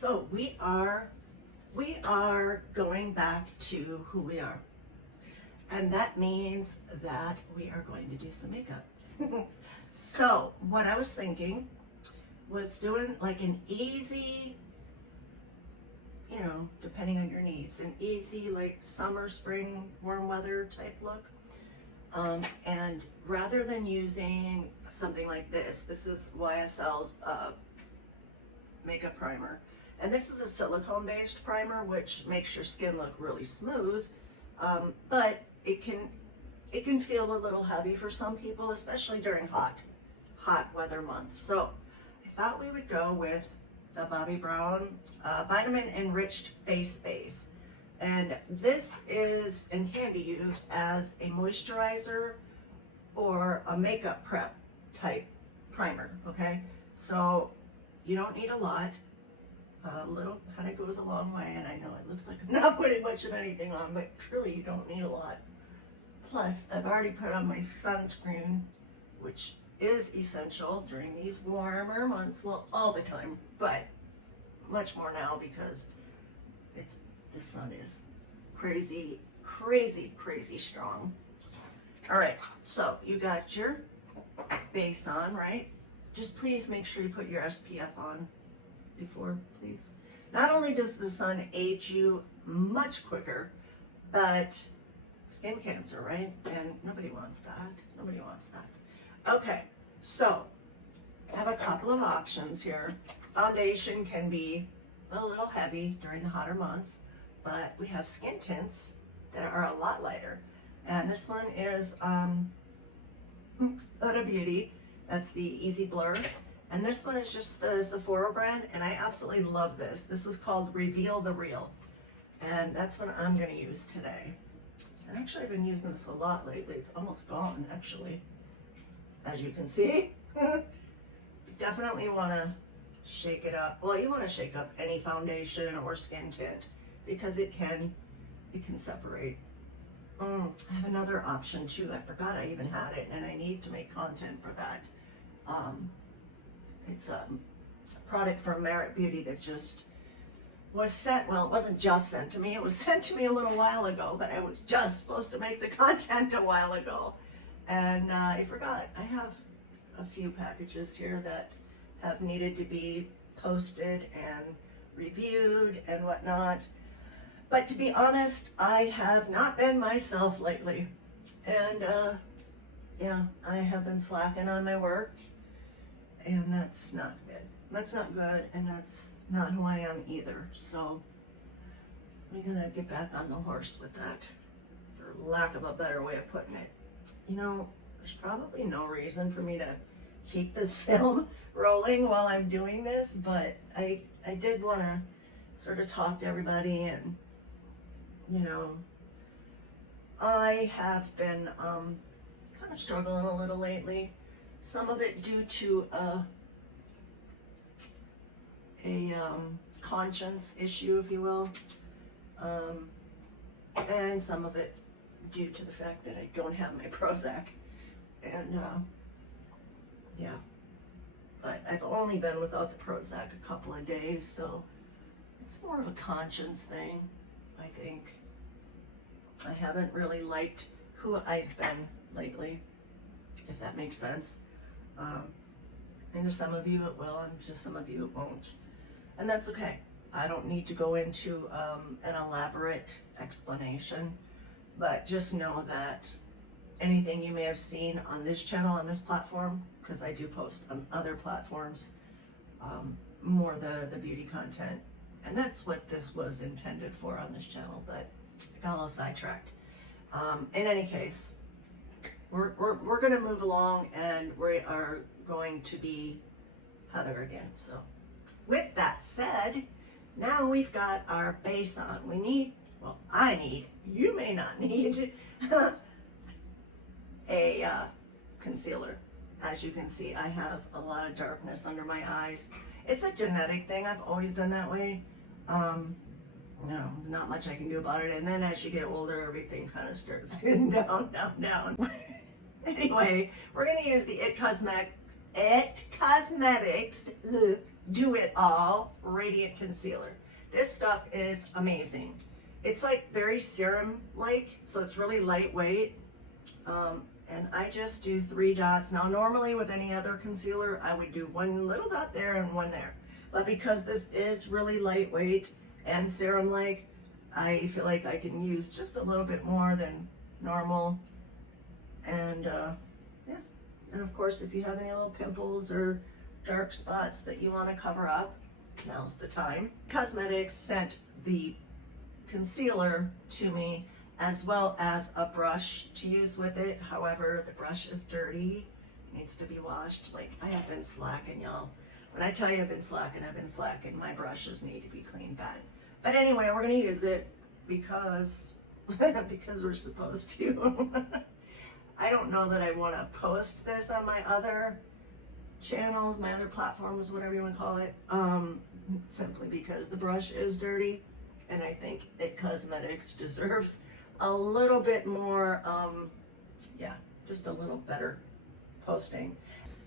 So we are going back to who we are. And that means that we are going to do some makeup. So what I was thinking was doing like an easy, you know, depending on your needs, an easy like summer, spring, warm weather type look. And rather than using something like this is YSL's makeup primer. And this is a silicone based primer, which makes your skin look really smooth. But it can feel a little heavy for some people, especially during hot weather months. So I thought we would go with the Bobbi Brown Vitamin Enriched Face Base. And this is and can be used as a moisturizer or a makeup prep type primer, okay? So you don't need a lot. A little kind of goes a long way, and I know it looks like I'm not putting much of anything on, but really you don't need a lot. Plus, I've already put on my sunscreen, which is essential during these warmer months, well, all the time, but much more now because the sun is crazy strong. All right, so you got your base on, right? Just please make sure you put your SPF on before, please. Not only does the sun age you much quicker, but skin cancer, right? And nobody wants that. Nobody wants that. Okay, so I have a couple of options here. Foundation can be a little heavy during the hotter months, but we have skin tints that are a lot lighter. And this one is Huda Beauty. That's the Easy Blur. And this one is just the Sephora brand, and I absolutely love this. This is called Reveal the Real. And that's what I'm gonna use today. And actually I've been using this a lot lately. It's almost gone, actually, as you can see. You definitely wanna shake it up. Well, you wanna shake up any foundation or skin tint because it can separate. I have another option too. I forgot I even had it, and I need to make content for that. It's a product from Merit Beauty that just was sent. Well, it wasn't just sent to me. It was sent to me a little while ago, but I was just supposed to make the content a while ago. And I forgot. I have a few packages here that have needed to be posted and reviewed and whatnot. But to be honest, I have not been myself lately. And yeah, I have been slacking on my work. And that's not good. That's not good, and that's not who I am either. So we're gonna get back on the horse with that, for lack of a better way of putting it. You know, there's probably no reason for me to keep this film rolling while I'm doing this, but I did want to sort of talk to everybody, and you know, I have been kind of struggling a little lately. Some of it due to a conscience issue, if you will, and some of it due to the fact that I don't have my Prozac, and yeah, but I've only been without the Prozac a couple of days, so it's more of a conscience thing, I think. I haven't really liked who I've been lately, if that makes sense. And to some of you it will, and to some of you it won't. And that's okay. I don't need to go into an elaborate explanation, but just know that anything you may have seen on this channel, on this platform, because I do post on other platforms, more the beauty content. And that's what this was intended for on this channel, but I got a little sidetracked. In any case, we're going to move along, and we are going to be Heather again. So with that said, now we've got our base on. We need, well, I need, you may not need, a concealer. As you can see, I have a lot of darkness under my eyes. It's a genetic thing. I've always been that way. No, not much I can do about it. And then as you get older, everything kind of starts getting down. Anyway, we're going to use the It Cosmetics Do It All Radiant Concealer. This stuff is amazing. It's like very serum-like, so it's really lightweight. And I just do 3 dots. Now, normally with any other concealer, I would do 1 little dot there and 1 there. But because this is really lightweight and serum-like, I feel like I can use just a little bit more than normal. And yeah. And of course, if you have any little pimples or dark spots that you want to cover up, now's the time. Cosmetics sent the concealer to me as well as a brush to use with it. However, the brush is dirty, needs to be washed. Like, I have been slacking, y'all. When I tell you I've been slacking. My brushes need to be cleaned bad. But anyway, we're gonna use it because because we're supposed to. I don't know that I want to post this on my other channels, my other platforms, whatever you want to call it, simply because the brush is dirty, and I think It Cosmetics deserves a little bit more, yeah, just a little better posting.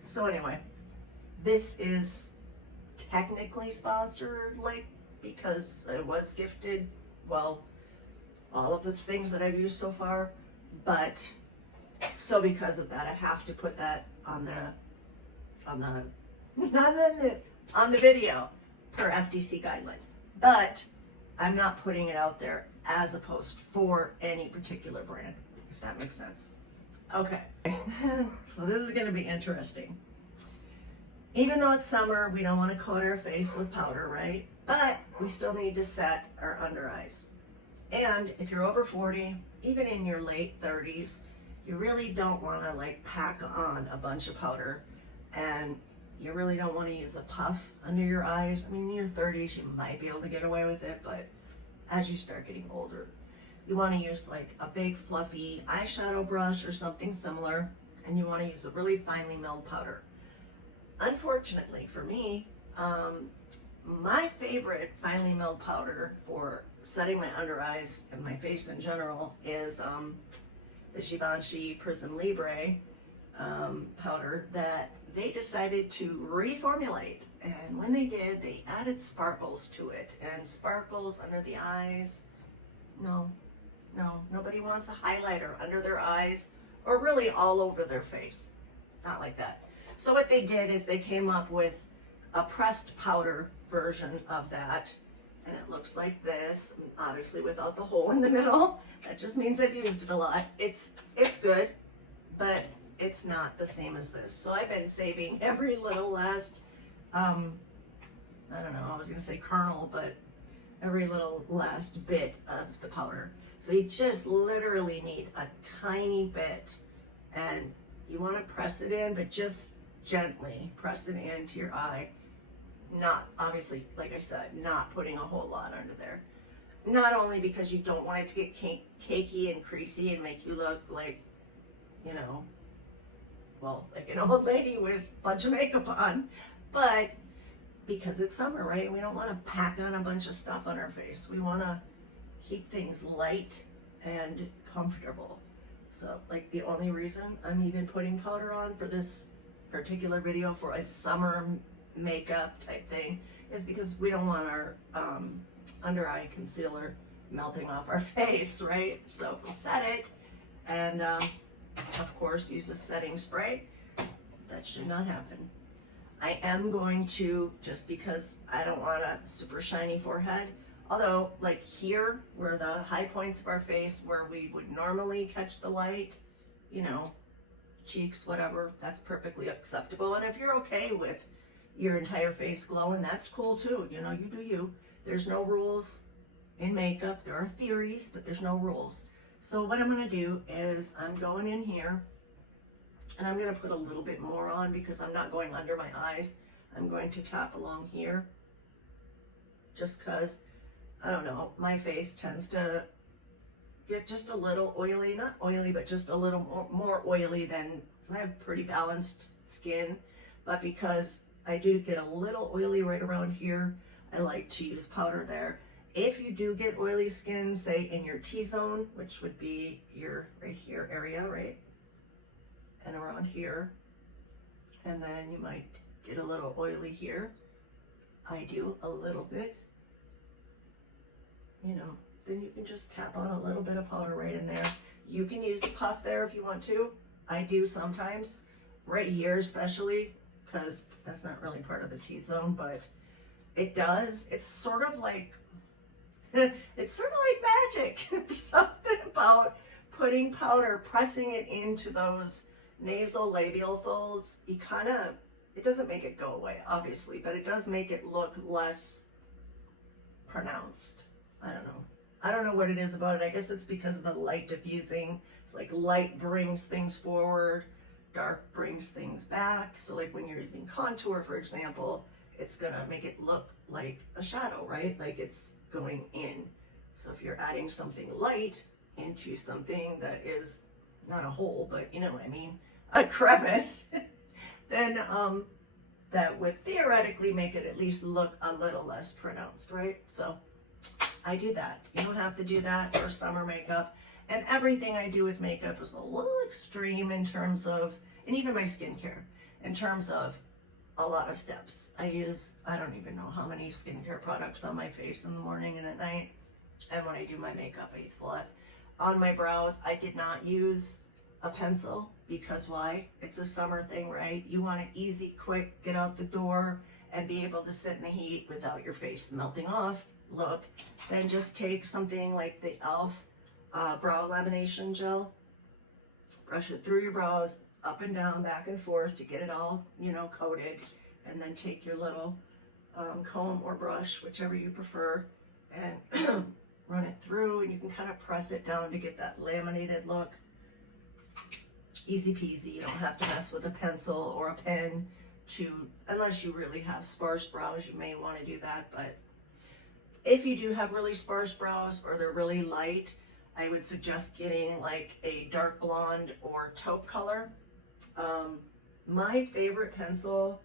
So anyway, this is technically sponsored, like, because I was gifted, well, all of the things that I've used so far, but so because of that, I have to put that on the video per FTC guidelines. But I'm not putting it out there as a post for any particular brand, if that makes sense. Okay, so this is going to be interesting. Even though it's summer, we don't want to coat our face with powder, right? But we still need to set our under eyes. And if you're over 40, even in your late 30s, you really don't want to like pack on a bunch of powder, and you really don't want to use a puff under your eyes. I mean, in your 30s, you might be able to get away with it, but as you start getting older, you want to use like a big fluffy eyeshadow brush or something similar, and you want to use a really finely milled powder. Unfortunately for me, my favorite finely milled powder for setting my under eyes and my face in general is the Givenchy Prism Libre powder that they decided to reformulate. And when they did, they added sparkles to it. And sparkles under the eyes, no, nobody wants a highlighter under their eyes or really all over their face. Not like that. So what they did is they came up with a pressed powder version of that. And it looks like this, obviously without the hole in the middle. That just means I've used it a lot. It's good, but it's not the same as this. So I've been saving every little last, I don't know, I was gonna say kernel, but every little last bit of the powder. So you just literally need a tiny bit, and you wanna press it in, but just gently press it into your eye. Not, obviously, like I said, not putting a whole lot under there. Not only because you don't want it to get cakey and creasy and make you look like, you know, well, like an old lady with a bunch of makeup on, but because it's summer, right? We don't want to pack on a bunch of stuff on our face. We want to keep things light and comfortable. So, like, the only reason I'm even putting powder on for this particular video for a summer makeup type thing is because we don't want our under eye concealer melting off our face, right? So if we set it and of course use a setting spray, that should not happen. I am going to, just because I don't want a super shiny forehead, although like here where the high points of our face where we would normally catch the light, you know, cheeks, whatever, that's perfectly acceptable. And if you're okay with your entire face glowing, that's cool too. You know, you do you. There's no rules in makeup. There are theories, but there's no rules. So what I'm going to do is I'm going in here and I'm going to put a little bit more on because I'm not going under my eyes. I'm going to tap along here just because, I don't know, my face tends to get just a little oily. Not oily, but just a little more oily than, I have pretty balanced skin, but because I do get a little oily right around here, I like to use powder there. If you do get oily skin, say in your T-zone, which would be your right here area, right? And around here. And then you might get a little oily here. I do a little bit, you know, then you can just tap on a little bit of powder right in there. You can use a puff there if you want to. I do sometimes, right here especially, because that's not really part of the T-zone, but it does. It's sort of like, it's sort of like magic. There's something about putting powder, pressing it into those nasal labial folds. You kind of, it doesn't make it go away, obviously, but it does make it look less pronounced. I don't know. I don't know what it is about it. I guess it's because of the light diffusing. It's like light brings things forward, dark brings things back. So like when you're using contour, for example, it's gonna make it look like a shadow, right? Like it's going in. So if you're adding something light into something that is not a hole, but you know what I mean, a crevice, then that would theoretically make it at least look a little less pronounced, right? So I do that. You don't have to do that for summer makeup. And everything I do with makeup is a little extreme in terms of, and even my skincare, in terms of a lot of steps. I use, I don't even know how many skincare products on my face in the morning and at night. And when I do my makeup, I use a lot. On my brows, I did not use a pencil because why? It's a summer thing, right? You want it easy, quick, get out the door and be able to sit in the heat without your face melting off. Look, then just take something like the e.l.f. Brow lamination gel, brush it through your brows, up and down, back and forth to get it all, you know, coated, and then take your little comb or brush, whichever you prefer, and run it through, and you can kind of press it down to get that laminated look. Easy peasy. You don't have to mess with a pencil or a pen unless you really have sparse brows, you may want to do that, but if you do have really sparse brows or they're really light, I would suggest getting like a dark blonde or taupe color. My favorite pencil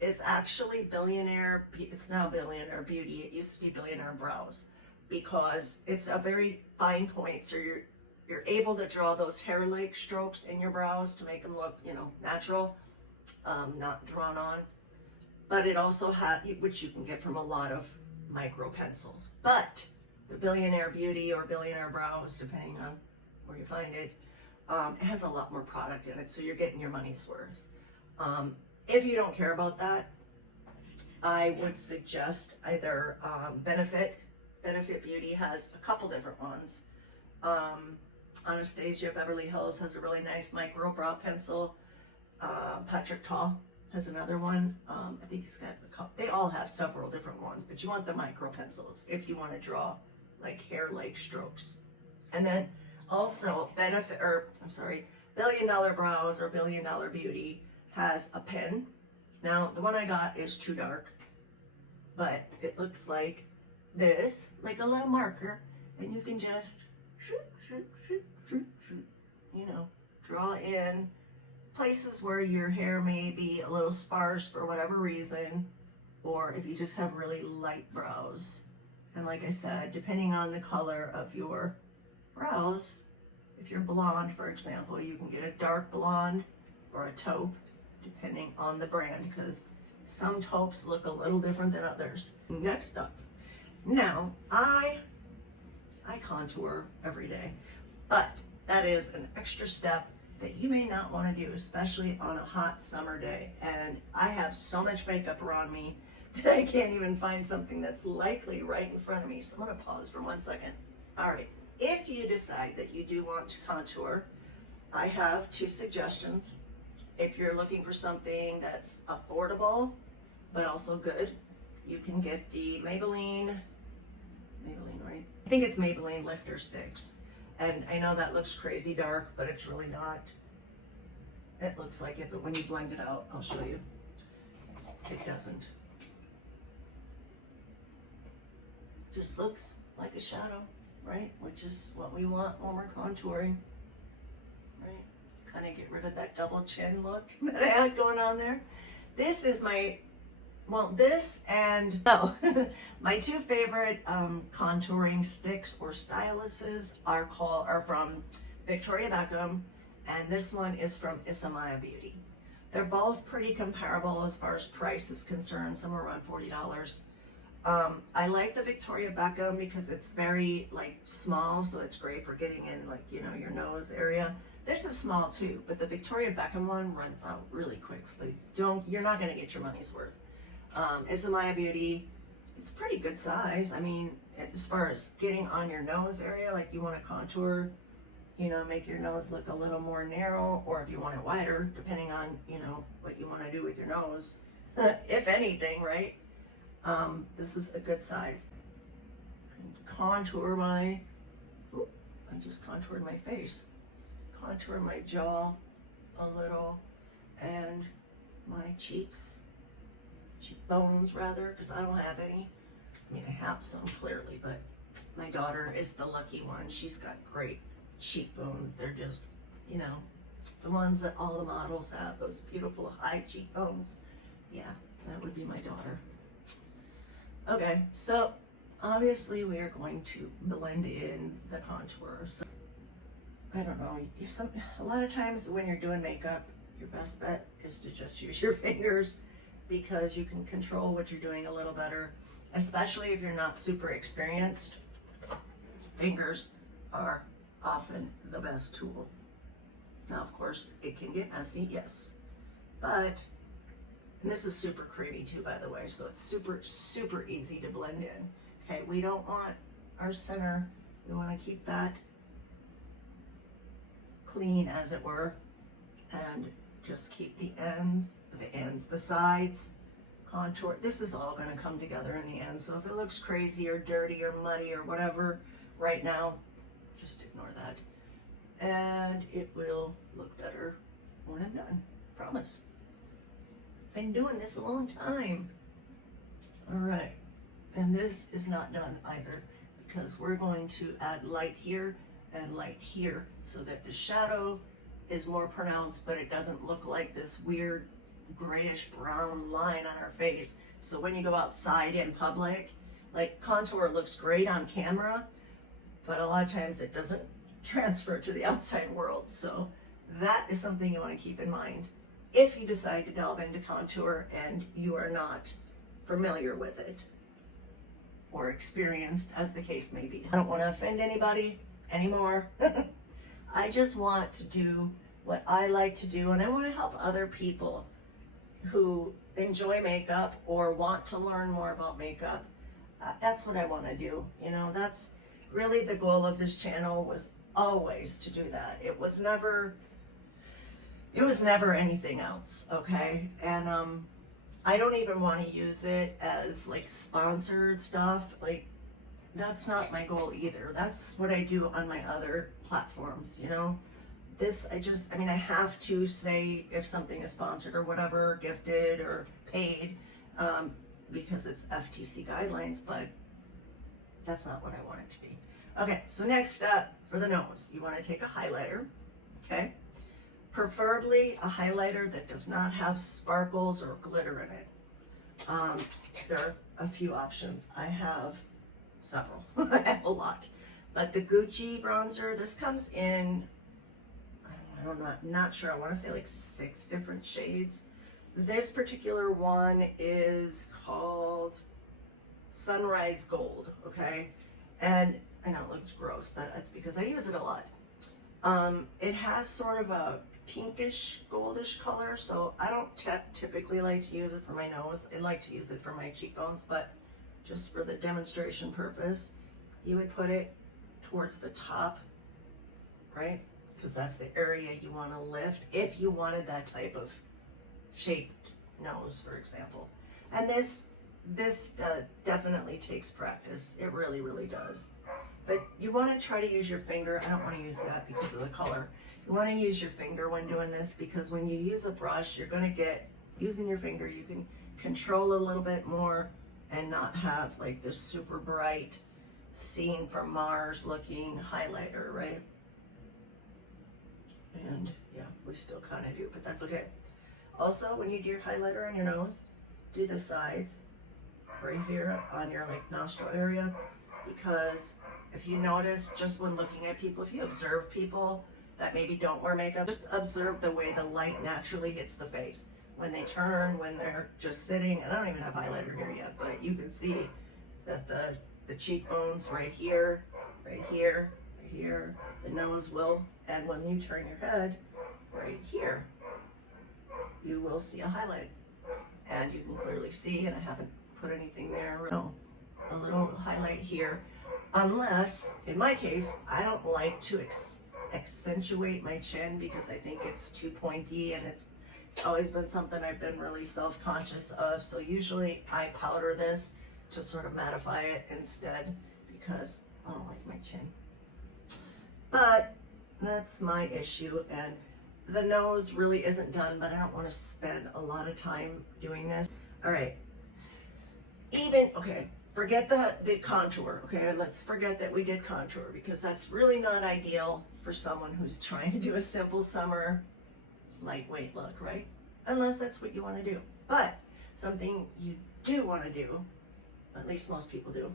is actually Billionaire, it's now Billionaire Beauty, it used to be Billionaire Brows, because it's a very fine point, so you're able to draw those hair-like strokes in your brows to make them look, you know, natural, not drawn on. But it also has, which you can get from a lot of micro pencils, but the Billionaire Beauty or Billionaire Brows, depending on where you find it, it has a lot more product in it, so you're getting your money's worth. If you don't care about that, I would suggest either Benefit Beauty has a couple different ones. Anastasia Beverly Hills has a really nice micro brow pencil. Patrick Ta has another one. I think he's got a couple. They all have several different ones, but you want the micro pencils if you want to draw like hair-like strokes. And then also Billion Dollar Brows or Billion Dollar Beauty has a pen. Now the one I got is too dark, but it looks like this, like a little marker, and you can just you know, draw in places where your hair may be a little sparse for whatever reason, or if you just have really light brows. And like I said, depending on the color of your brows, if you're blonde, for example, you can get a dark blonde or a taupe, depending on the brand, because some taupes look a little different than others. Next up, now I contour every day, but that is an extra step that you may not want to do, especially on a hot summer day. And I have so much makeup around me that I can't even find something that's likely right in front of me. So I'm going to pause for 1 second. All right, if you decide that you do want to contour, I have 2 suggestions. If you're looking for something that's affordable but also good, you can get the Maybelline, right? I think it's Maybelline Lifter Sticks. And I know that looks crazy dark, but it's really not. It looks like it, but when you blend it out, I'll show you. It doesn't. Just looks like a shadow, right? Which is what we want when we're contouring, right? Kind of get rid of that double chin look that I had going on there. This is my, well, this and, oh, my 2 favorite contouring sticks or styluses are from Victoria Beckham, and this one is from Isamaya Beauty. They're both pretty comparable as far as price is concerned, somewhere around $40. I like the Victoria Beckham because it's very like small, so it's great for getting in like, you know, your nose area. This is small too, but the Victoria Beckham one runs out really quick, so you're not gonna get your money's worth. It's a Maya Beauty. It's pretty good size. I mean, as far as getting on your nose area, like you want to contour, you know, make your nose look a little more narrow, or if you want it wider, depending on, you know, what you want to do with your nose, if anything, right? This is a good size. Contour my, I just contoured my face. Contour my jaw a little, and my cheekbones rather, because I don't have any. I mean, I have some clearly, but my daughter is the lucky one. She's got great cheekbones. They're just, you know, the ones that all the models have, those beautiful high cheekbones. Yeah, that would be my daughter. Okay, so obviously we are going to blend in the contour. So I don't know, a lot of times when you're doing makeup, your best bet is to just use your fingers because you can control what you're doing a little better, especially if you're not super experienced. Fingers are often the best tool. Now, of course, it can get messy, yes, but, and this is super creamy too, by the way, so it's super, super easy to blend in. Okay, we don't want our center, we want to keep that clean, as it were, and just keep the sides contour. This is all going to come together in the end, so if it looks crazy or dirty or muddy or whatever right now, just ignore that, and it will look better when I'm done. Promise. Been doing this a long time. All right, and this is not done either, because we're going to add light here and light here so that the shadow is more pronounced, but it doesn't look like this weird grayish brown line on our face. So when you go outside in public, like, contour looks great on camera, but a lot of times it doesn't transfer to the outside world. So that is something you want to keep in mind if you decide to delve into contour and you are not familiar with it or experienced, as the case may be. I don't want to offend anybody anymore. I just want to do what I like to do, and I want to help other people who enjoy makeup or want to learn more about makeup. That's what I want to do. You know, that's really the goal of this channel, was always to do that. It was never anything else, okay? And I don't even want to use it as like sponsored stuff. Like, that's not my goal either. That's what I do on my other platforms, you know? This, I mean, I have to say if something is sponsored or whatever, gifted or paid, because it's FTC guidelines, but that's not what I want it to be. Okay, so next up, for the nose, you want to take a highlighter, okay? Preferably a highlighter that does not have sparkles or glitter in it. There are a few options. I have several. I have a lot. But the Gucci bronzer, this comes in, I'm not sure, I want to say like 6 different shades. This particular one is called Sunrise Gold, okay? And I know it looks gross, but it's because I use it a lot. It has sort of a pinkish, goldish color, so I don't typically like to use it for my nose. I like to use it for my cheekbones, but just for the demonstration purpose, you would put it towards the top, right? Because that's the area you want to lift if you wanted that type of shaped nose, for example. And this definitely takes practice. It really, really does. But you want to try to use your finger. I don't want to use that because of the color. You want to use your finger when doing this, because when you use a brush, you're going to get, using your finger, you can control a little bit more and not have like this super bright scene from Mars looking highlighter, right? And yeah, we still kind of do, but that's okay. Also, when you do your highlighter on your nose, do the sides right here on your like nostril area, because if you notice, just when looking at people, if you observe people, that maybe don't wear makeup, just observe the way the light naturally hits the face. When they turn, when they're just sitting, and I don't even have highlighter here yet, but you can see that the cheekbones right here, right here, right here, the nose will, and when you turn your head right here, you will see a highlight. And you can clearly see, and I haven't put anything there, no, a little highlight here, unless, in my case, I don't like to accentuate my chin because I think it's too pointy, and it's always been something I've been really self-conscious of. So usually I powder this to sort of mattify it instead because I don't like my chin. But that's my issue, and the nose really isn't done, but I don't want to spend a lot of time doing this. All right, okay, forget the contour, okay? Let's forget that we did contour because that's really not ideal for someone who's trying to do a simple summer lightweight look, right? Unless that's what you want to do. But something you do want to do, at least most people do,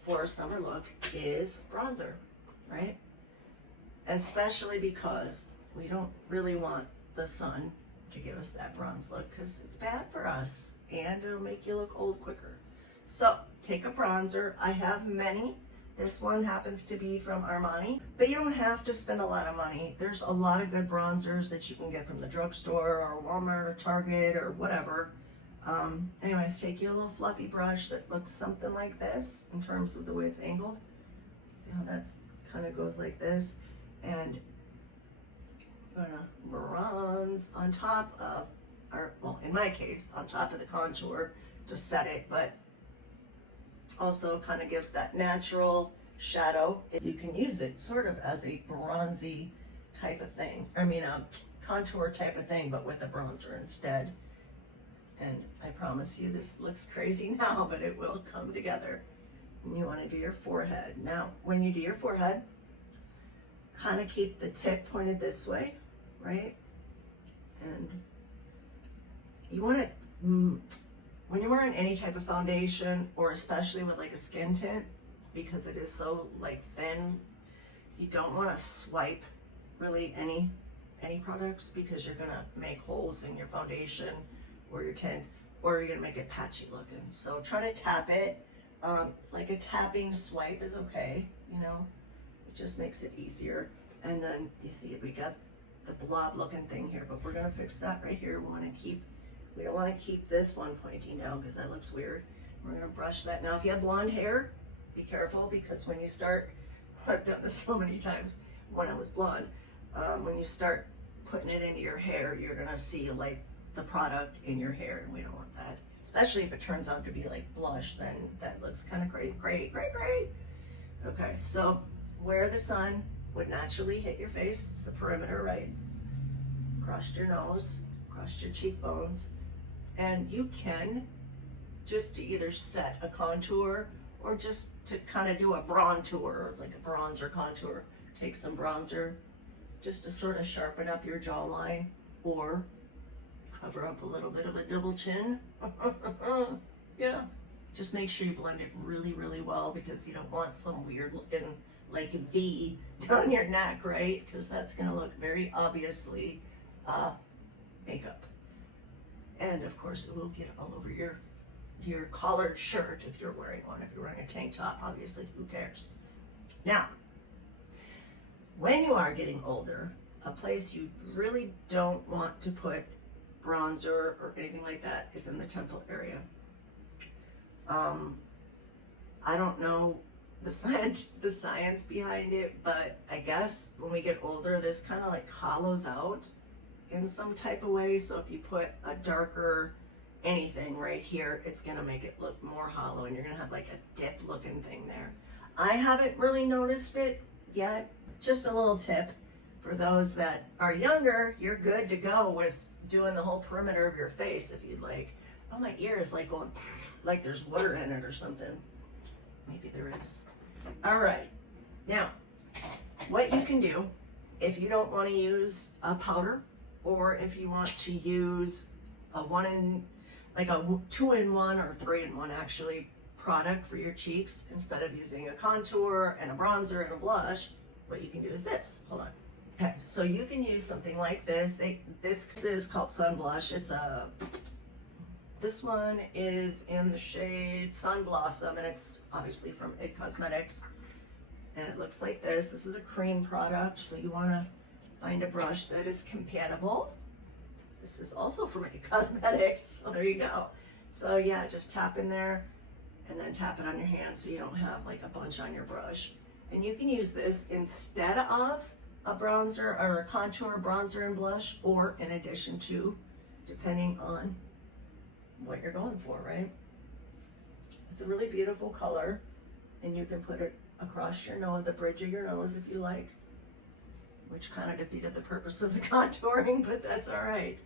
for a summer look is bronzer, right? Especially because we don't really want the sun to give us that bronze look because it's bad for us and it'll make you look old quicker. So take a bronzer. I have many. This one happens to be from Armani, but you don't have to spend a lot of money. There's a lot of good bronzers that you can get from the drugstore or Walmart or Target or whatever. Anyways, take you a little fluffy brush that looks something like this in terms of the way it's angled. See how that's kind of goes like this, and you're gonna bronze on top of, or well, in my case, on top of the contour to set it, but also kind of gives that natural shadow. You can use it sort of as a bronzy type of thing. I mean, a contour type of thing, but with a bronzer instead. And I promise you, this looks crazy now, but it will come together. And you want to do your forehead. Now, when you do your forehead, kind of keep the tip pointed this way, right? And you want to, when you're wearing any type of foundation, or especially with like a skin tint, because it is so like thin, you don't want to swipe really any products because you're gonna make holes in your foundation or your tint, or you're gonna make it patchy looking. So try to tap it. Like a tapping swipe is okay, you know, it just makes it easier. And then you see we got the blob looking thing here, but we're gonna fix that right here. We don't want to keep this one pointy now because that looks weird. We're gonna brush that. Now if you have blonde hair, be careful, because when you start, I've done this so many times when I was blonde, when you start putting it into your hair, you're gonna see like the product in your hair, and we don't want that. Especially if it turns out to be like blush, then that looks kind of great. Okay, so where the sun would naturally hit your face is the perimeter, right? Across your nose, across your cheekbones, and you can just to either set a contour or just to kind of do a bronzer. It's like a bronzer contour. Take some bronzer just to sort of sharpen up your jawline, or cover up a little bit of a double chin. Yeah, just make sure you blend it really well, because you don't want some weird looking like V down your neck, right? Because that's gonna look very obviously makeup. And of course it will get all over your collared shirt if you're wearing one. If you're wearing a tank top, obviously, who cares? Now, when you are getting older, a place you really don't want to put bronzer or anything like that is in the temple area. I don't know the science behind it, but I guess when we get older, this kind of like hollows out in some type of way. So if you put a darker anything right here, it's gonna make it look more hollow, and you're gonna have like a dip looking thing there. I haven't really noticed it yet. Just a little tip for those that are younger, you're good to go with doing the whole perimeter of your face. If you'd like, oh, my ear is like going like there's water in it or something. Maybe there is. All right, now what you can do if you don't want to use a powder, or if you want to use a 2-in-1 or 3-in-1 actually product for your cheeks, instead of using a contour and a bronzer and a blush, what you can do is this. Hold on. Okay, so you can use something like this. This is called Sun Blush. This one is in the shade Sun Blossom, and it's obviously from It Cosmetics. And it looks like this. This is a cream product, so you want to find a brush that is compatible. This is also from It Cosmetics, so there you go. So yeah, just tap in there and then tap it on your hand so you don't have like a bunch on your brush. And you can use this instead of a bronzer or a contour, bronzer and blush, or in addition to, depending on what you're going for, right? It's a really beautiful color, and you can put it across your nose, the bridge of your nose if you like, which kind of defeated the purpose of the contouring, but that's all right.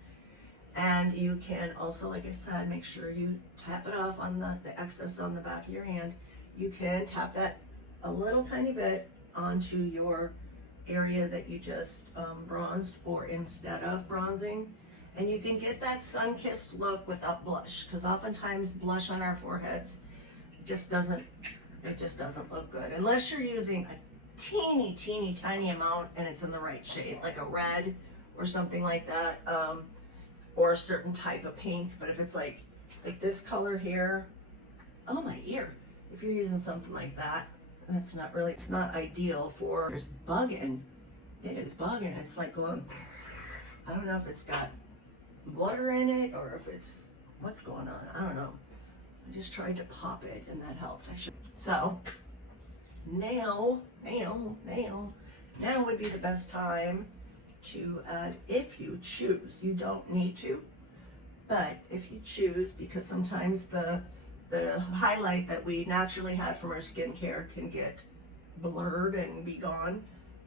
And you can also, like I said, make sure you tap it off on the excess on the back of your hand. You can tap that a little tiny bit onto your area that you just bronzed or instead of bronzing. And you can get that sun-kissed look without blush, because oftentimes blush on our foreheads just doesn't look good. Unless you're using a teeny tiny amount and it's in the right shade, like a red or something like that, or a certain type of pink. But if it's like this color here, oh my ear, if you're using something like that, that's not really, it's not ideal for, there's bugging. It is bugging. It's like going, I don't know if it's got water in it or if it's, what's going on? I don't know. I just tried to pop it and that helped. So now would be the best time to add, if you choose. You don't need to, but if you choose, because sometimes the highlight that we naturally had from our skincare can get blurred and be gone.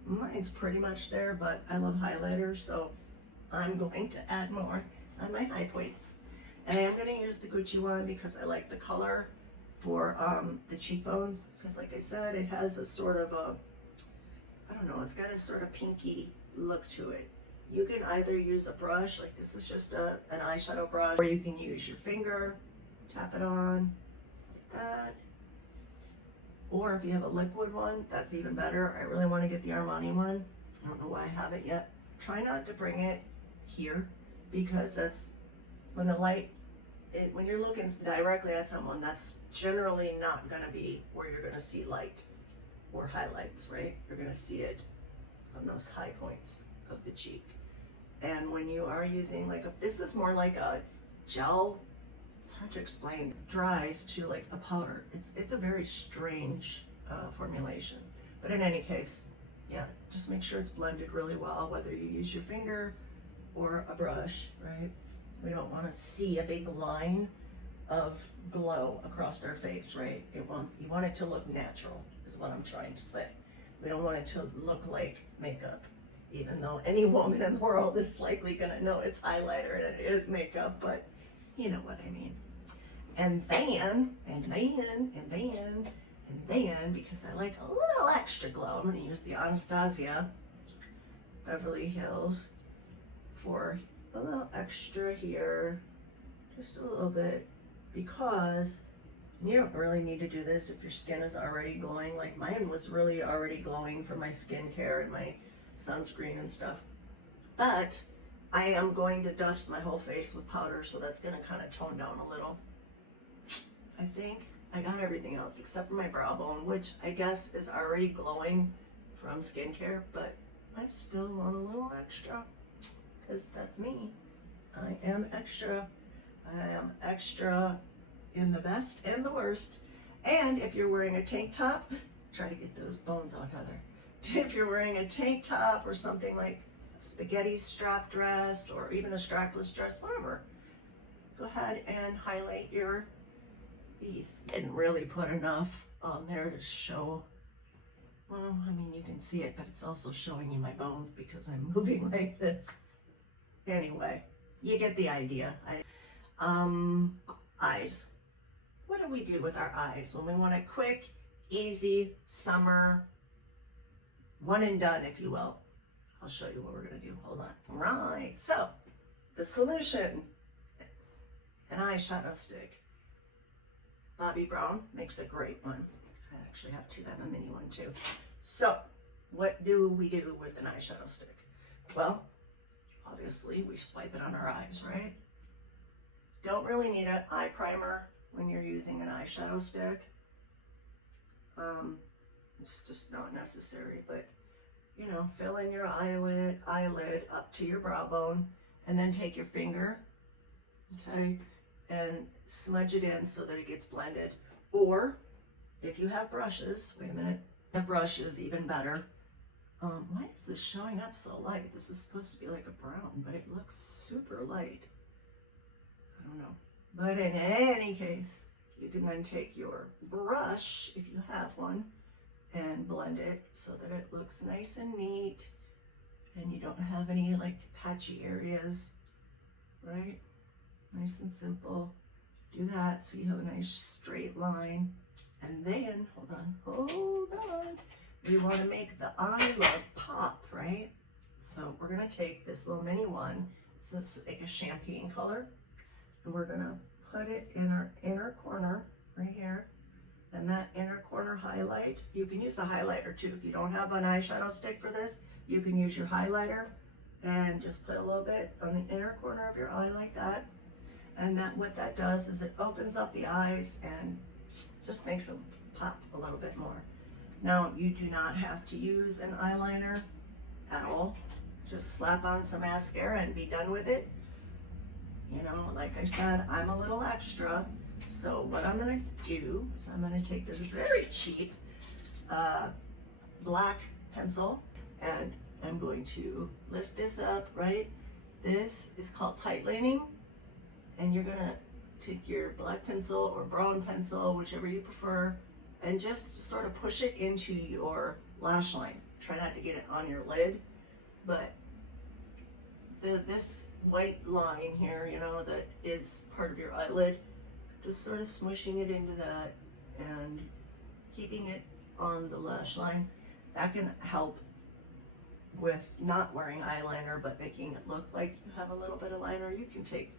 Mine's pretty much there, but I love highlighters, so I'm going to add more on my high points. And I am going to use the Gucci one because I like the color for the cheekbones, because like I said, it has a sort of a, I don't know, it's got a sort of pinky look to it. You can either use a brush, like this is just an eyeshadow brush, or you can use your finger, tap it on like that. Or if you have a liquid one, that's even better. I really want to get the Armani one. I don't know why I haven't yet. Try not to bring it here, because that's when the light, when you're looking directly at someone, that's generally not going to be where you're going to see light or highlights, right? You're going to see it on those high points of the cheek. And when you are using this is more like a gel, it's hard to explain, dries to like a powder. It's a very strange formulation. But in any case, yeah, just make sure it's blended really well, whether you use your finger or a brush, right? We don't want to see a big line of glow across our face, right? You want it to look natural, is what I'm trying to say. We don't want it to look like makeup, even though any woman in the world is likely gonna know it's highlighter and it is makeup, but you know what I mean. And then, because I like a little extra glow, I'm gonna use the Anastasia Beverly Hills for a little extra here, just a little bit, because you don't really need to do this if your skin is already glowing. Like mine was really already glowing from my skincare and my sunscreen and stuff. But I am going to dust my whole face with powder, so that's gonna kind of tone down a little. I think I got everything else except for my brow bone, which I guess is already glowing from skincare, but I still want a little extra, because that's me. I am extra. I am extra in the best and the worst. And if you're wearing a tank top, try to get those bones out, Heather. If you're wearing a tank top or something like a spaghetti strap dress or even a strapless dress, whatever, go ahead and highlight your these. Didn't really put enough on there to show, well, I mean, you can see it, but it's also showing you my bones because I'm moving like this. Anyway, you get the idea. Eyes. What do we do with our eyes when we want a quick, easy summer, one and done, if you will? I'll show you what we're gonna do. Hold on. Right, so the solution, an eyeshadow stick. Bobbi Brown makes a great one. I actually have two. I have a mini one too. So what do we do with an eyeshadow stick? Well, obviously we swipe it on our eyes, right? Don't really need an eye primer when you're using an eyeshadow stick. It's just not necessary, but you know, fill in your eyelid up to your brow bone, and then take your finger, okay, and smudge it in so that it gets blended. Or if you have brushes, wait a minute, a brush is even better. Why is this showing up so light? This is supposed to be like a brown, but it looks super light. I don't know. But in any case, you can then take your brush, if you have one, and blend it so that it looks nice and neat and you don't have any like patchy areas, right? Nice and simple. Do that so you have a nice straight line. And then, hold on. We want to make the eye look pop, right? So we're gonna take this little mini one, so it's like a champagne color, and we're gonna put it in our inner corner right here. And that inner corner highlight, you can use the highlighter too. If you don't have an eyeshadow stick for this, you can use your highlighter and just put a little bit on the inner corner of your eye like that. And that, what that does is it opens up the eyes and just makes them pop a little bit more. Now, you do not have to use an eyeliner at all. Just slap on some mascara and be done with it. You know, like I said, I'm a little extra. So what I'm gonna do is I'm gonna take this very cheap black pencil, and I'm going to lift this up, right? This is called tightening, and you're gonna take your black pencil or brown pencil, whichever you prefer, and just sort of push it into your lash line. Try not to get it on your lid, but this white line here, you know, that is part of your eyelid, just sort of smushing it into that and keeping it on the lash line. That can help with not wearing eyeliner, but making it look like you have a little bit of liner. You can take,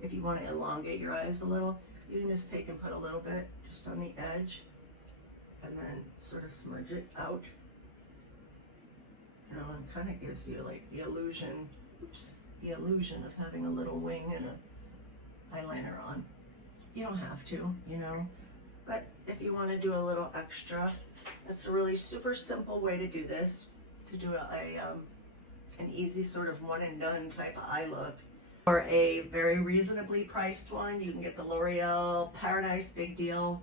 if you want to elongate your eyes a little, you can just take and put a little bit just on the edge and then sort of smudge it out. You know, it kind of gives you like the illusion, the illusion of having a little wing and a eyeliner on. You don't have to, you know, but if you want to do a little extra, that's a really super simple way to do this, to do an easy sort of one and done type of eye look. For a very reasonably priced one, you can get the L'Oreal Paradise Big Deal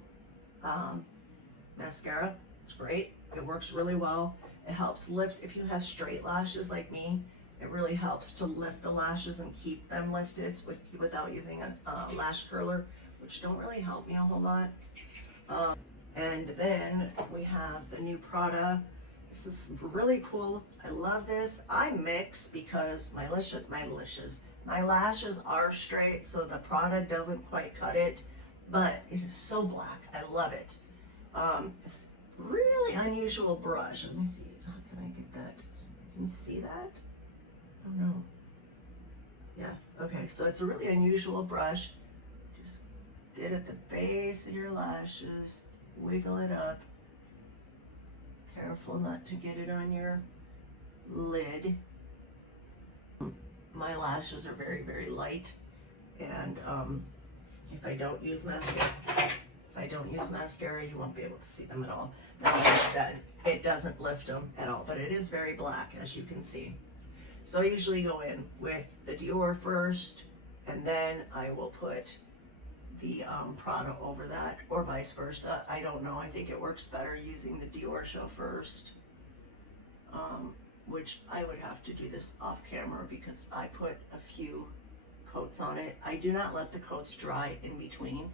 mascara. It's great. It works really well. It helps lift, if you have straight lashes like me, it really helps to lift the lashes and keep them lifted without using a lash curler, which don't really help me a whole lot. And then we have the new Prada. This is really cool. I love this. I mix because my lashes are straight, so the Prada doesn't quite cut it, but it is so black. I love it. It's really unusual brush. Let me see. How can I get that? Can you see that? Oh no. Yeah, okay, so it's a really unusual brush. Just get at the base of your lashes, wiggle it up. Careful not to get it on your lid. My lashes are very, very light, and if I don't use mascara, you won't be able to see them at all. Now, like I said, it doesn't lift them at all, but it is very black, as you can see. So I usually go in with the Dior first, and then I will put the Prada over that, or vice versa. I don't know. I think it works better using the Dior show first, which I would have to do this off camera because I put a few coats on it. I do not let the coats dry in between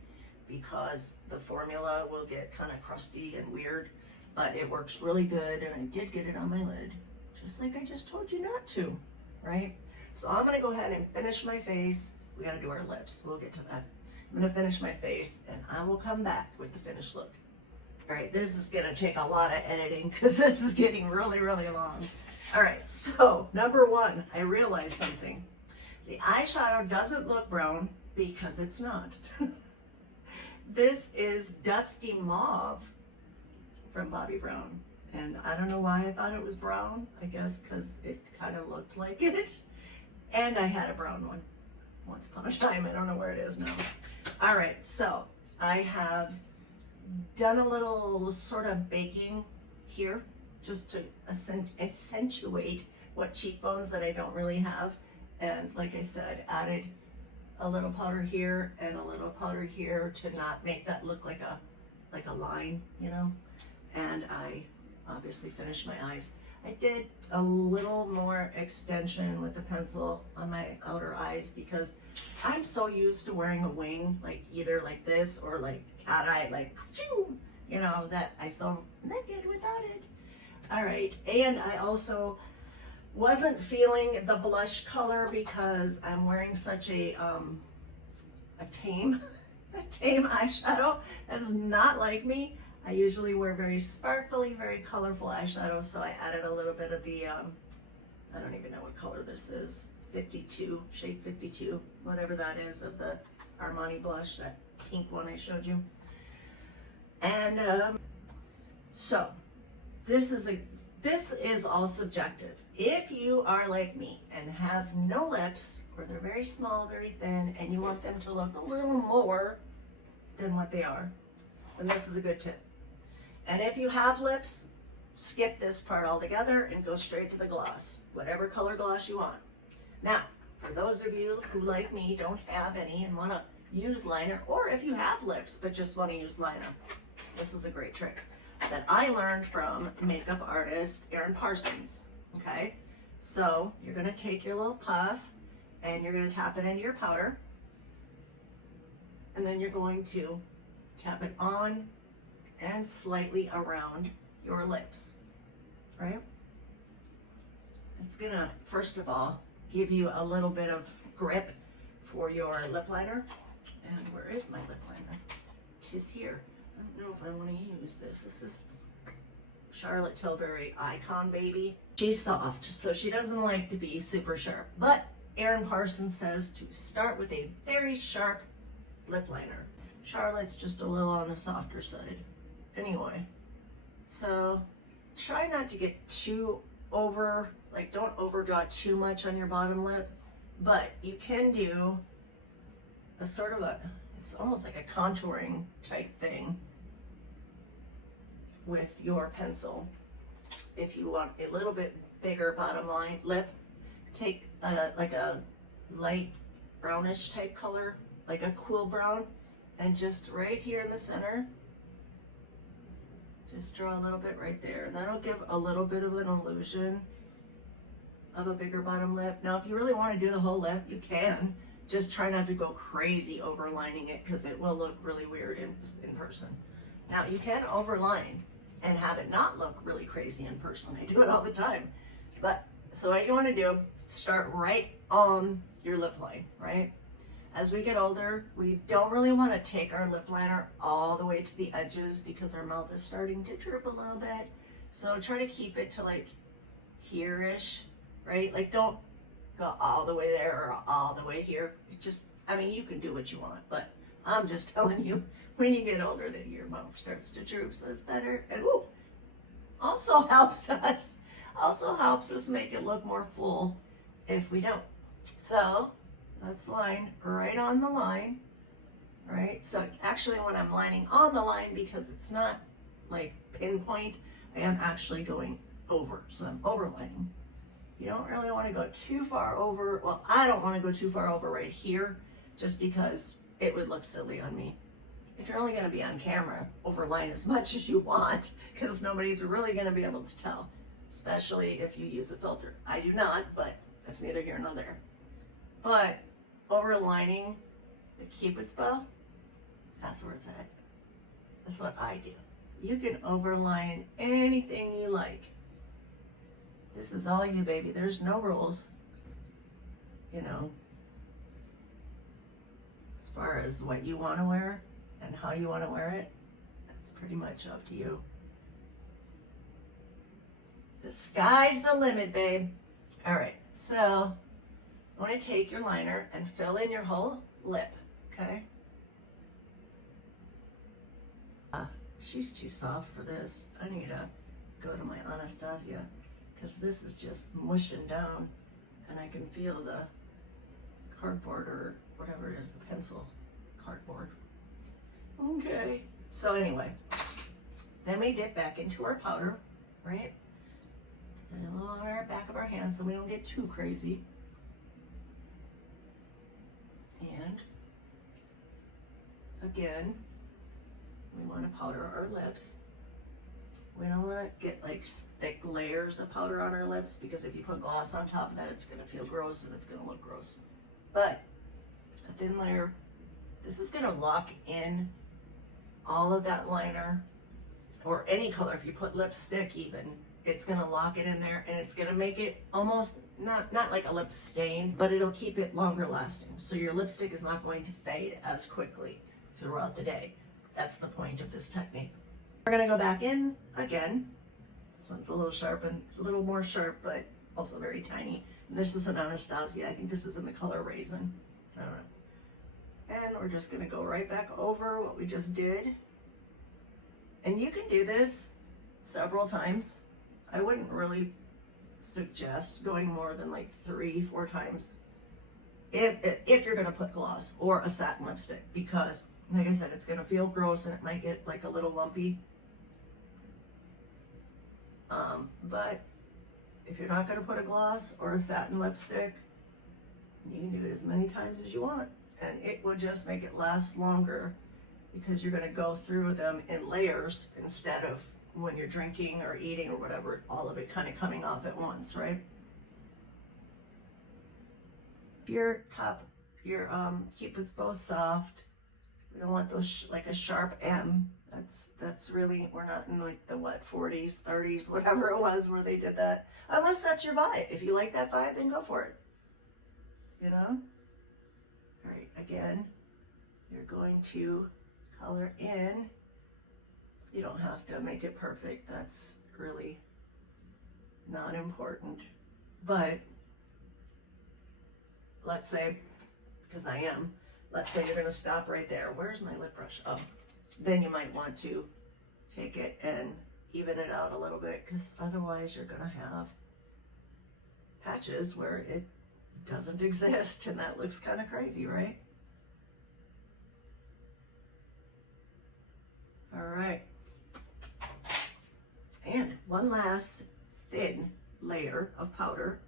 because the formula will get kind of crusty and weird, but it works really good, and I did get it on my lid, just like I just told you not to, right? So I'm gonna go ahead and finish my face. We gotta do our lips. We'll get to that. I'm gonna finish my face, and I will come back with the finished look. All right, this is gonna take a lot of editing because this is getting really, really long. All right, so number one, I realized something. The eyeshadow doesn't look brown because it's not. This is Dusty Mauve from Bobbi Brown. And I don't know why I thought it was brown. I guess because it kind of looked like it. And I had a brown one once upon a time. I don't know where it is now. All right, so I have done a little sort of baking here just to accentuate what cheekbones that I don't really have. And like I said, added a little powder here and a little powder here to not make that look like a line, you know. And I obviously finished my eyes. I did a little more extension with the pencil on my outer eyes because I'm so used to wearing a wing, like either like this or like cat eye, like, you know, that I feel naked without it. All right, and I also wasn't feeling the blush color because I'm wearing such a tame eyeshadow. That's not like me. I usually wear very sparkly, very colorful eyeshadows, so I added a little bit of the, I don't even know what color this is, 52, shade 52, whatever that is, of the Armani blush, that pink one I showed you. And so this is all subjective. If you are like me and have no lips, or they're very small, very thin, and you want them to look a little more than what they are, then this is a good tip. And if you have lips, skip this part altogether and go straight to the gloss, whatever color gloss you want. Now, for those of you who, like me, don't have any and want to use liner, or if you have lips but just want to use liner, this is a great trick that I learned from makeup artist Erin Parsons. Okay, so you're going to take your little puff and you're going to tap it into your powder, and then you're going to tap it on and slightly around your lips, right? It's gonna, first of all, give you a little bit of grip for your lip liner. And where is my lip liner? It's here. I don't know if I want to use this. This is Charlotte Tilbury Icon Baby. She's soft, so she doesn't like to be super sharp. But Erin Parsons says to start with a very sharp lip liner. Charlotte's just a little on the softer side. Anyway, so try not to get too over, like don't overdraw too much on your bottom lip, but you can do a sort of it's almost like a contouring type thing with your pencil. If you want a little bit bigger bottom line lip, take like a light brownish type color, like a cool brown, and just right here in the center, just draw a little bit right there. And that'll give a little bit of an illusion of a bigger bottom lip. Now, if you really want to do the whole lip, you can. Just try not to go crazy overlining it because it will look really weird in person. Now, you can overline and have it not look really crazy in person. I do it all the time. But, so what you want to do, start right on your lip line, right? As we get older, we don't really want to take our lip liner all the way to the edges because our mouth is starting to droop a little bit. So try to keep it to like here-ish, right? Like don't go all the way there or all the way here. It just, I mean, you can do what you want, but I'm just telling you, when you get older, that your mouth starts to droop, so it's better. And woo, also helps us make it look more full if we don't. So let's line right on the line, right? So actually when I'm lining on the line, because it's not like pinpoint, I am actually going over. So I'm overlining. You don't really want to go too far over. Well, I don't want to go too far over right here just because it would look silly on me. If you're only going to be on camera, overline as much as you want because nobody's really going to be able to tell, especially if you use a filter. I do not, but that's neither here nor there. But overlining the Cupid's bow, that's where it's at. That's what I do. You can overline anything you like. This is all you, baby. There's no rules. You know, as far as what you want to wear and how you want to wear it, that's pretty much up to you. The sky's the limit, babe. All right, so I want to take your liner and fill in your whole lip, okay? She's too soft for this. I need a go to my Anastasia because this is just mushing down and I can feel the cardboard or whatever it is, the pencil cardboard. Okay, so anyway, then we dip back into our powder, right? And a little on our back of our hand so we don't get too crazy. And again, we want to powder our lips. We don't want to get like thick layers of powder on our lips because if you put gloss on top of that, it's going to feel gross and it's going to look gross. But a thin layer, this is going to lock in all of that liner or any color. If you put lipstick even, it's going to lock it in there and it's going to make it almost not like a lip stain, but it'll keep it longer lasting. So your lipstick is not going to fade as quickly throughout the day. That's the point of this technique. We're going to go back in again. This one's a little sharp and a little more sharp, but also very tiny. And this is an Anastasia. I think this is in the color Raisin. I don't know. And we're just going to go right back over what we just did. And you can do this several times. I wouldn't really suggest going more than like 3-4 times if you're going to put gloss or a satin lipstick, because like I said, it's going to feel gross and it might get like a little lumpy. But if you're not going to put a gloss or a satin lipstick, you can do it as many times as you want and it will just make it last longer because you're going to go through them in layers instead of when you're drinking or eating or whatever, all of it kind of coming off at once, right? Your Cupid's bow soft. We don't want those like a sharp M. That's really, we're not in like the 40s, 30s, whatever it was where they did that. Unless that's your vibe. If you like that vibe, then go for it. You know? All right, again, you're going to color in. You don't have to make it perfect. That's really not important. But let's say, because I am, let's say you're going to stop right there. Where's my lip brush? Oh, then you might want to take it and even it out a little bit, because otherwise you're going to have patches where it doesn't exist, and that looks kind of crazy, right? All right. And one last thin layer of powder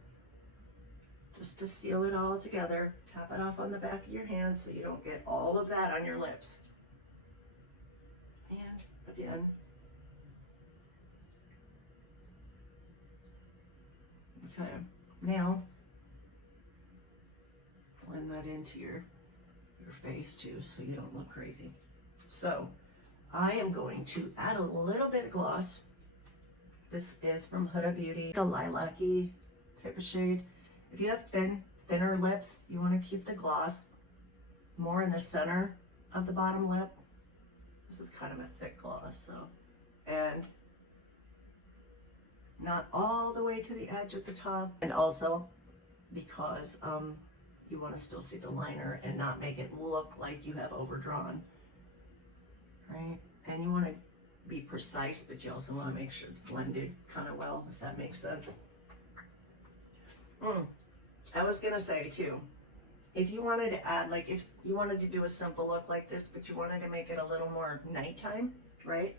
just to seal it all together. Tap it off on the back of your hand so you don't get all of that on your lips. And again, okay, now blend that into your face too so you don't look crazy. So I am going to add a little bit of gloss. This is from Huda Beauty, a lilac-y type of shade. If you have thinner lips, you want to keep the gloss more in the center of the bottom lip. This is kind of a thick gloss, so, and not all the way to the edge at the top. And also because you want to still see the liner and not make it look like you have overdrawn, right? And you want to be precise, but you also want to make sure it's blended kind of well, if that makes sense. I was gonna say too, if you wanted to add, like if you wanted to do a simple look like this, but you wanted to make it a little more nighttime, right?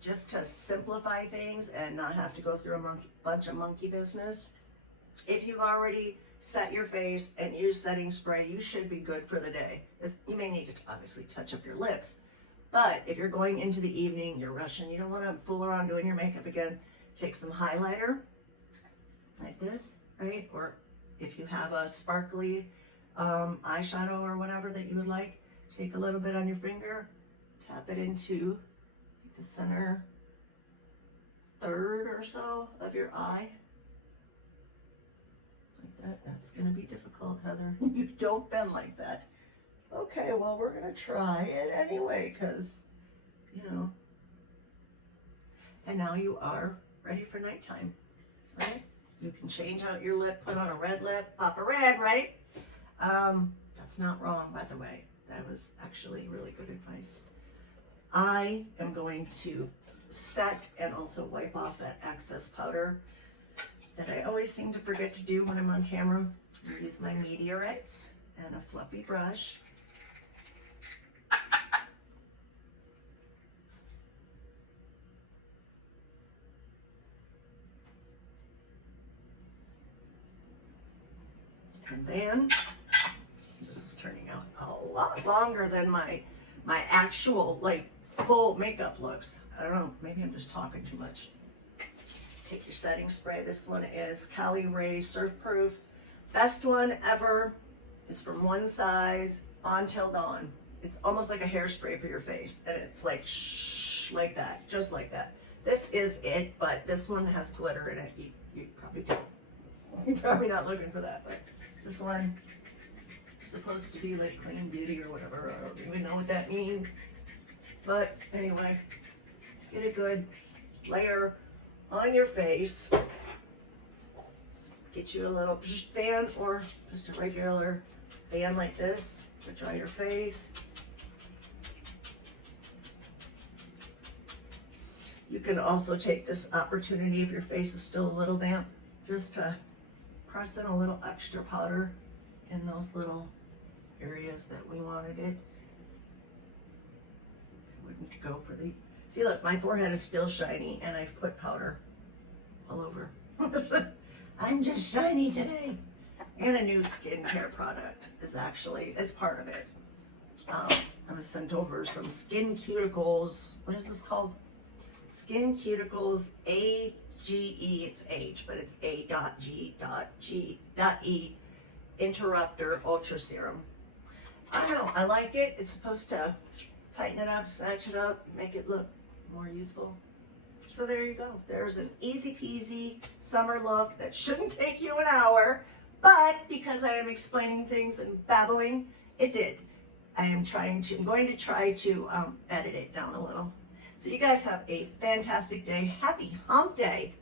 Just to simplify things and not have to go through a bunch of monkey business. If you've already set your face and use setting spray, you should be good for the day. You may need to obviously touch up your lips, but if you're going into the evening, you're rushing, you don't want to fool around doing your makeup again, take some highlighter like this, right? Or if you have a sparkly eyeshadow or whatever that you would like, take a little bit on your finger, tap it into like the center third or so of your eye. Like that. That's going to be difficult, Heather. You don't bend like that. Okay, well, we're going to try it anyway, because, you know. And now you are ready for nighttime, right? You can change out your lip, put on a red lip, pop a red, right? That's not wrong, by the way. That was actually really good advice. I am going to set and also wipe off that excess powder that I always seem to forget to do when I'm on camera. I use my meteorites and a fluffy brush. And then, this is turning out a lot longer than my actual, like, full makeup looks. I don't know, maybe I'm just talking too much. Take your setting spray. This one is Cali Ray Surf Proof. Best one ever is from one size on till dawn. It's almost like a hairspray for your face, and it's like shh, like that, just like that. This is it, but this one has glitter in it. You probably don't. You're probably not looking for that, but this one is supposed to be like clean beauty or whatever. I don't even know what that means. But anyway, get a good layer on your face. Get you a little fan or just a regular fan like this to dry your face. You can also take this opportunity if your face is still a little damp, just to press in a little extra powder in those little areas that we wanted it. I wouldn't go for the, see look, my forehead is still shiny and I've put powder all over. I'm just shiny today. And a new skincare product is actually, it's part of it. I was sent over some Skin Cuticles, what is this called? Skin Cuticles AGE, it's H, but it's A.G.G.E Interrupter Ultra Serum. I don't know, I like it. It's supposed to tighten it up, snatch it up, make it look more youthful. So there you go. There's an easy peasy summer look that shouldn't take you an hour, but because I am explaining things and babbling, it did. I'm going to try to edit it down a little. So you guys have a fantastic day. Happy hump day.